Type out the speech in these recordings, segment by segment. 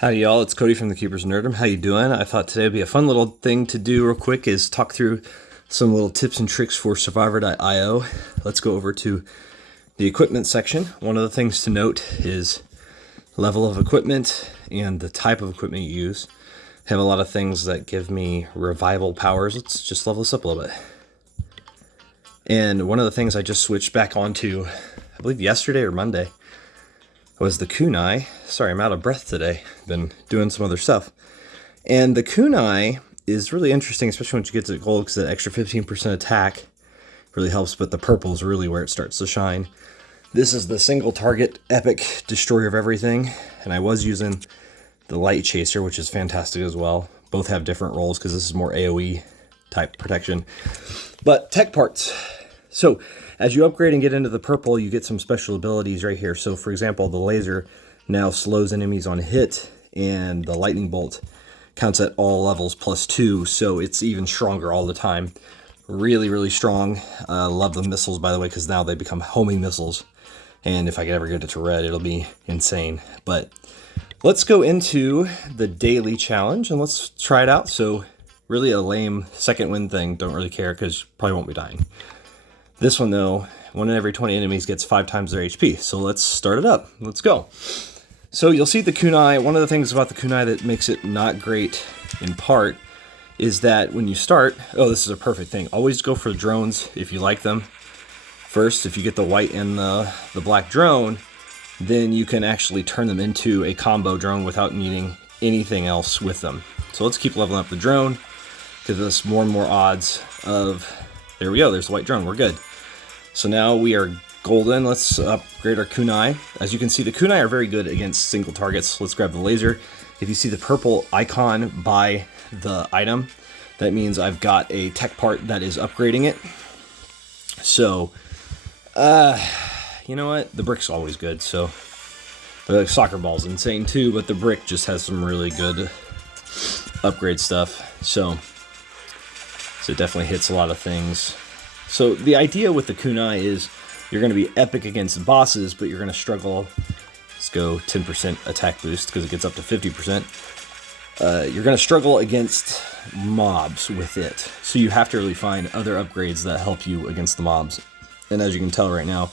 Howdy y'all, it's Cody from the Keepers Nerdum. How you doing? I thought today would be a fun little thing to do real quick is talk through some little tips and tricks for Survivor.io. Let's go over to the equipment section. One of the things to note is level of equipment and the type of equipment you use. I have a lot of things that give me revival powers. Let's just level this up a little bit. And one of the things I just switched back onto, I believe yesterday or Monday, was the kunai. Sorry, I'm out of breath today. Been doing some other stuff. And the kunai is really interesting, especially once you get to gold, because that extra 15% attack really helps, but the purple is really where it starts to shine. This is the single target epic destroyer of everything, and I was using the light chaser, which is fantastic as well. Both have different roles because this is more AoE type protection. But tech parts. So as you upgrade and get into the purple, you get some special abilities right here. So for example, the laser now slows enemies on hit, and the lightning bolt counts at all levels +2, so it's even stronger all the time. Really, really strong. Love the missiles, by the way, because now they become homing missiles. And if I could ever get it to red, it'll be insane. But let's go into the daily challenge and let's try it out. So really a lame second win thing. Don't really care because probably won't be dying. This one though, 1 in every 20 enemies gets 5 times their HP. So let's start it up. Let's go. So you'll see the kunai. One of the things about the kunai that makes it not great in part is that when you start, oh, this is a perfect thing. Always go for drones if you like them. First, if you get the white and the black drone, then you can actually turn them into a combo drone without needing anything else with them. So let's keep leveling up the drone. Gives us more and more odds of, there we go, there's the white drone, we're good. So now we are golden. Let's upgrade our kunai. As you can see, the kunai are very good against single targets. Let's grab the laser. If you see the purple icon by the item, that means I've got a tech part that is upgrading it. So, you know what? The brick's always good. So the soccer ball's insane too, but the brick just has some really good upgrade stuff. So it definitely hits a lot of things. So the idea with the kunai is you're going to be epic against bosses, but you're going to struggle. Let's go 10% attack boost because it gets up to 50%. You're going to struggle against mobs with it. So you have to really find other upgrades that help you against the mobs. And as you can tell right now,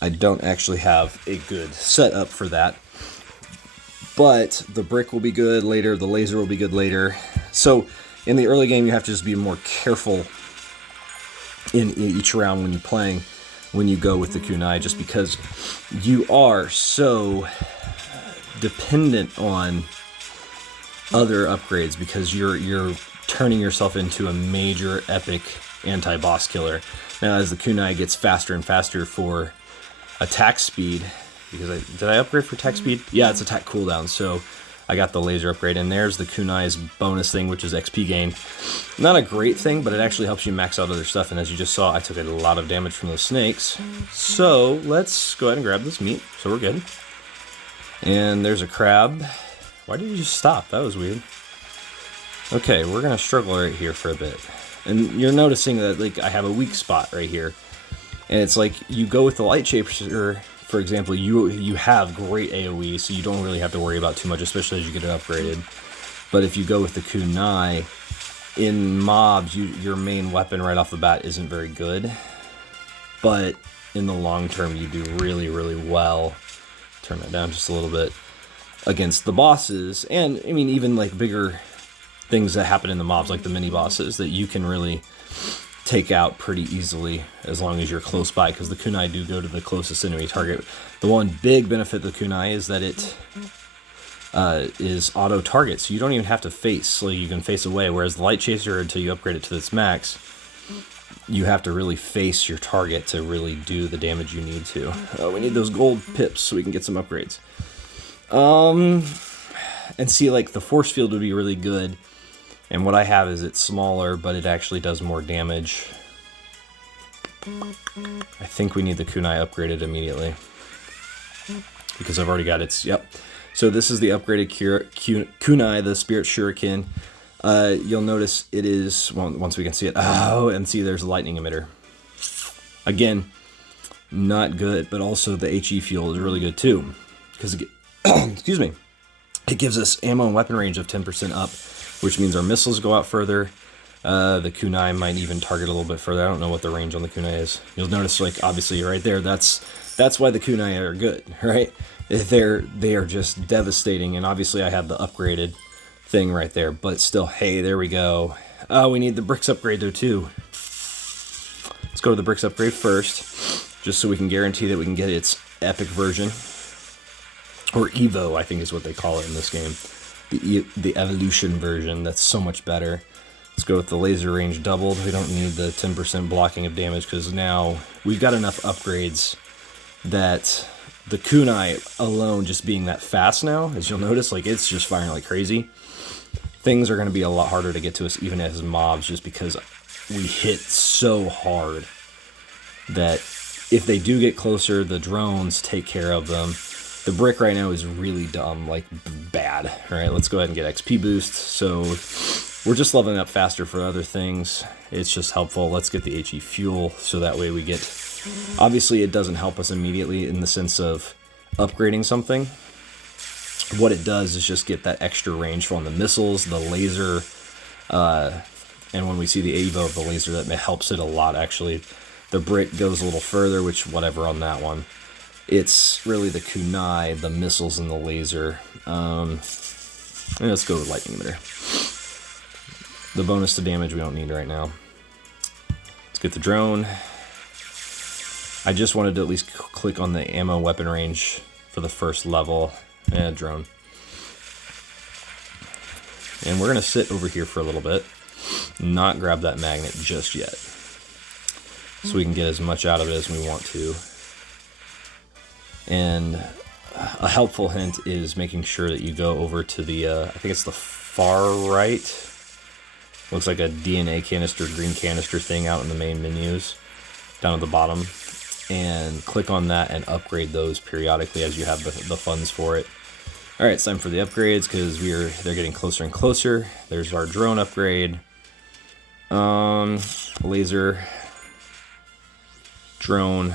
I don't actually have a good setup for that. But the brick will be good later. The laser will be good later. So in the early game, you have to just be more careful in each round when you're playing, when you go with the kunai, just because you are so dependent on other upgrades because you're turning yourself into a major epic anti-boss killer. Now as the kunai gets faster and faster for attack speed, because did I upgrade for attack speed? Yeah, it's attack cooldown, so I got the laser upgrade, and there's the kunai's bonus thing, which is XP gain. Not a great thing, but it actually helps you max out other stuff, and as you just saw, I took a lot of damage from those snakes. So let's go ahead and grab this meat, so we're good. And there's a crab. Why did you just stop? That was weird. Okay, we're gonna struggle right here for a bit. And you're noticing that like I have a weak spot right here. And it's like you go with the light chaser, for example, you have great AoE, so you don't really have to worry about too much, especially as you get it upgraded. But if you go with the kunai, in mobs, your main weapon right off the bat isn't very good. But in the long term, you do really, really well. Turn that down just a little bit. Against the bosses, and I mean even like bigger things that happen in the mobs, like the mini bosses, that you can really take out pretty easily as long as you're close by, because the kunai do go to the closest enemy target. The one big benefit of the kunai is that it is auto target, so you don't even have to face, so you can face away, whereas the light chaser, until you upgrade it to its max, you have to really face your target to really do the damage you need to. We need those gold pips so we can get some upgrades. And see, like the force field would be really good. And what I have is it's smaller, but it actually does more damage. I think we need the kunai upgraded immediately. Because I've already got its, yep. So this is the upgraded kunai, the Spirit Shuriken. You'll notice it is, well, once we can see it, oh, and see there's a lightning emitter. Again, not good, but also the HE fuel is really good too. Because, excuse me, It gives us ammo and weapon range of 10% up, which means our missiles go out further. The kunai might even target a little bit further. I don't know what the range on the kunai is. You'll notice, like, obviously right there, that's why the kunai are good, right? They are just devastating, and obviously I have the upgraded thing right there, but still, hey, there we go. Oh, we need the bricks upgrade though too. Let's go to the bricks upgrade first, just so we can guarantee that we can get its epic version. Or Evo, I think is what they call it in this game. The evolution version, that's so much better. Let's go with the laser range doubled. We don't need the 10% blocking of damage, because now we've got enough upgrades that the kunai alone, just being that fast now, as you'll notice, like, it's just firing like crazy. Things are going to be a lot harder to get to us even as mobs, just because we hit so hard that if they do get closer, the drones take care of them. The brick right now is really dumb, like bad. All right, let's go ahead and get XP boost. So we're just leveling up faster for other things. It's just helpful. Let's get the HE fuel, so that way we get... Obviously, it doesn't help us immediately in the sense of upgrading something. What it does is just get that extra range from the missiles, the laser, and when we see the Evo of the laser, that helps it a lot, actually. The brick goes a little further, which, whatever on that one. It's really the kunai, the missiles, and the laser. Let's go with lightning emitter. The bonus to damage we don't need right now. Let's get the drone. I just wanted to at least click on the ammo weapon range for the first level. Drone. And we're going to sit over here for a little bit. Not grab that magnet just yet, so we can get as much out of it as we want to. And a helpful hint is making sure that you go over to the, I think it's the far right. Looks like a DNA canister, green canister thing out in the main menus, down at the bottom. And click on that and upgrade those periodically as you have the funds for it. All right, it's time for the upgrades, because they're getting closer and closer. There's our drone upgrade. Laser. Drone.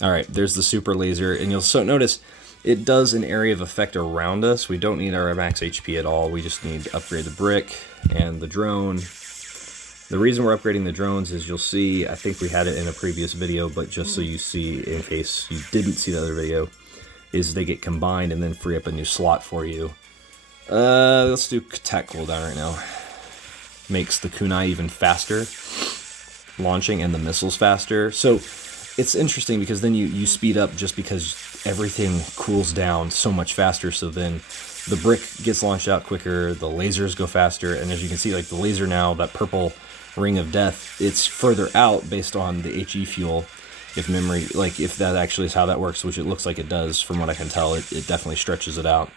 All right, there's the super laser, and you'll notice it does an area of effect around us. We don't need our max HP at all. We just need to upgrade the brick and the drone. The reason we're upgrading the drones is, you'll see, I think we had it in a previous video, but just so you see, in case you didn't see the other video, is they get combined and then free up a new slot for you. Let's do attack cooldown right now. Makes the kunai even faster launching, and the missiles faster. So it's interesting, because then you speed up, just because everything cools down so much faster. So then the brick gets launched out quicker, the lasers go faster, and as you can see, like the laser now, that purple ring of death, it's further out based on the HE fuel. If memory, like if that actually is how that works, which it looks like it does from what I can tell, it definitely stretches it out.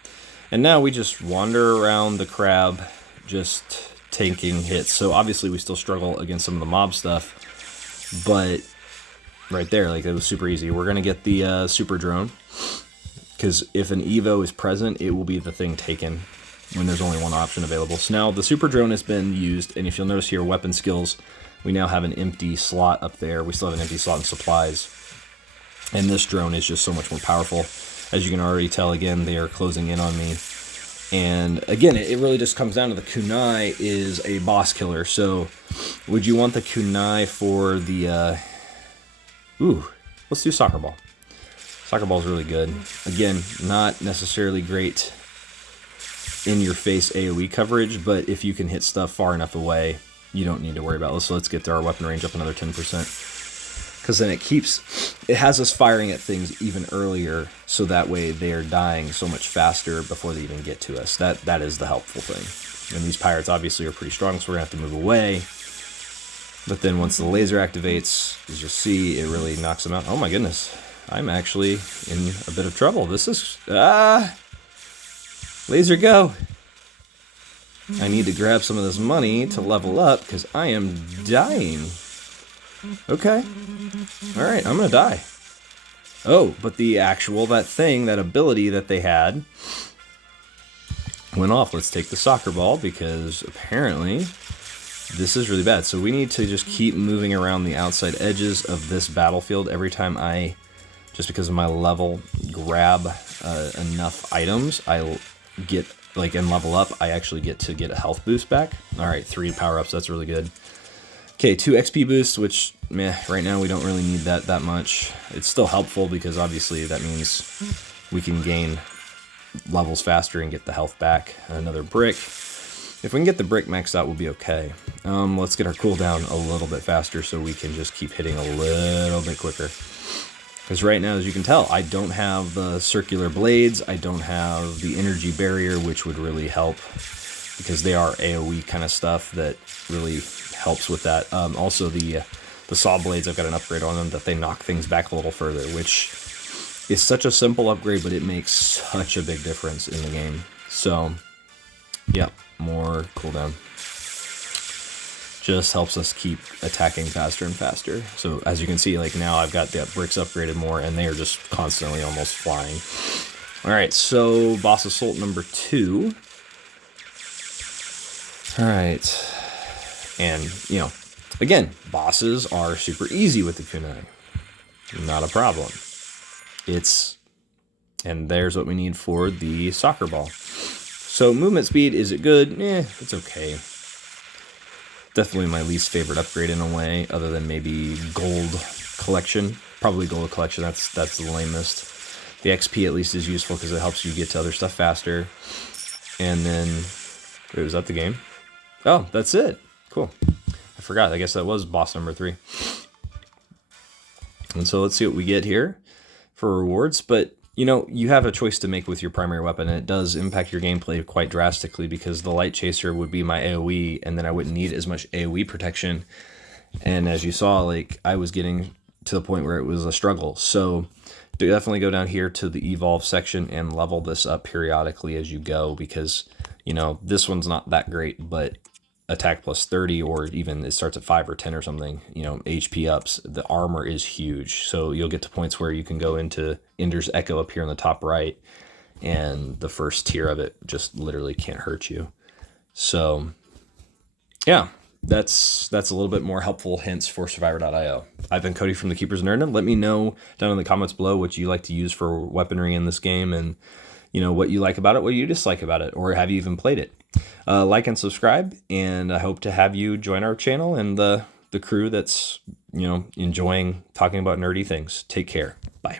And now we just wander around the crab, just taking hits. So obviously we still struggle against some of the mob stuff, but right there, like, it was super easy. We're gonna get the super drone, because if an Evo is present, it will be the thing taken when there's only one option available. So now the super drone has been used, and if you'll notice here, weapon skills, we now have an empty slot up there. We still have an empty slot in supplies, and this drone is just so much more powerful. As you can already tell, again, they are closing in on me. And again, it really just comes down to the kunai is a boss killer. So would you want the kunai for the let's do soccer ball. Soccer ball is really good. Again, not necessarily great in your face AoE coverage, but if you can hit stuff far enough away, you don't need to worry about it. So let's get our weapon range up another 10%, because then it has us firing at things even earlier, so that way they are dying so much faster before they even get to us. That is the helpful thing. And these pirates obviously are pretty strong, so we're gonna have to move away. But then once the laser activates, as you'll see, it really knocks them out. Oh my goodness, I'm actually in a bit of trouble. This is laser go. I need to grab some of this money to level up, because I am dying. Okay. Alright, I'm gonna die. Oh, but the actual, that ability that they had went off. Let's take the soccer ball, because apparently this is really bad. So we need to just keep moving around the outside edges of this battlefield. Every time I just because of my level, grab enough items, I get and level up, I actually get to get a health boost back. All right, 3 power-ups, that's really good. Okay, 2 XP boosts, which, right now we don't really need that much. It's still helpful because obviously that means we can gain levels faster and get the health back. Another brick. If we can get the brick maxed out, we'll be okay. Let's get our cooldown a little bit faster so we can just keep hitting a little bit quicker. Because right now, as you can tell, I don't have the circular blades, I don't have the energy barrier, which would really help, because they are AoE kind of stuff that really helps with that. Also, the saw blades, I've got an upgrade on them that they knock things back a little further, which is such a simple upgrade, but it makes such a big difference in the game. So, yeah, more cooldown. Just helps us keep attacking faster and faster. So as you can see, like now I've got the bricks upgraded more, and they are just constantly almost flying. All right, so boss assault number 2. All right, and again, bosses are super easy with the kunai. Not a problem. And there's what we need for the soccer ball. So movement speed, is it good? It's okay. Definitely my least favorite upgrade in a way, other than maybe gold collection. Probably gold collection, that's the lamest. The XP at least is useful because it helps you get to other stuff faster. And then, wait, was that the game? Oh, that's it. Cool. I forgot, I guess that was boss number 3. And so let's see what we get here for rewards. But you have a choice to make with your primary weapon, and it does impact your gameplay quite drastically, because the Light Chaser would be my AoE, and then I wouldn't need as much AoE protection. And as you saw, like, I was getting to the point where it was a struggle. So definitely go down here to the evolve section and level this up periodically as you go, because this one's not that great, but attack plus 30, or even it starts at 5 or 10 or something, HP ups, the armor is huge. So you'll get to points where you can go into Ender's Echo up here on the top right, and the first tier of it just literally can't hurt you. So yeah, that's a little bit more helpful hints for Survivor.io. I've been Cody from the Keepers of Nerddom. Let me know down in the comments below what you like to use for weaponry in this game, and what you like about it, what you dislike about it, or have you even played it. Like and subscribe, and I hope to have you join our channel and the crew that's enjoying talking about nerdy things. Take care. Bye.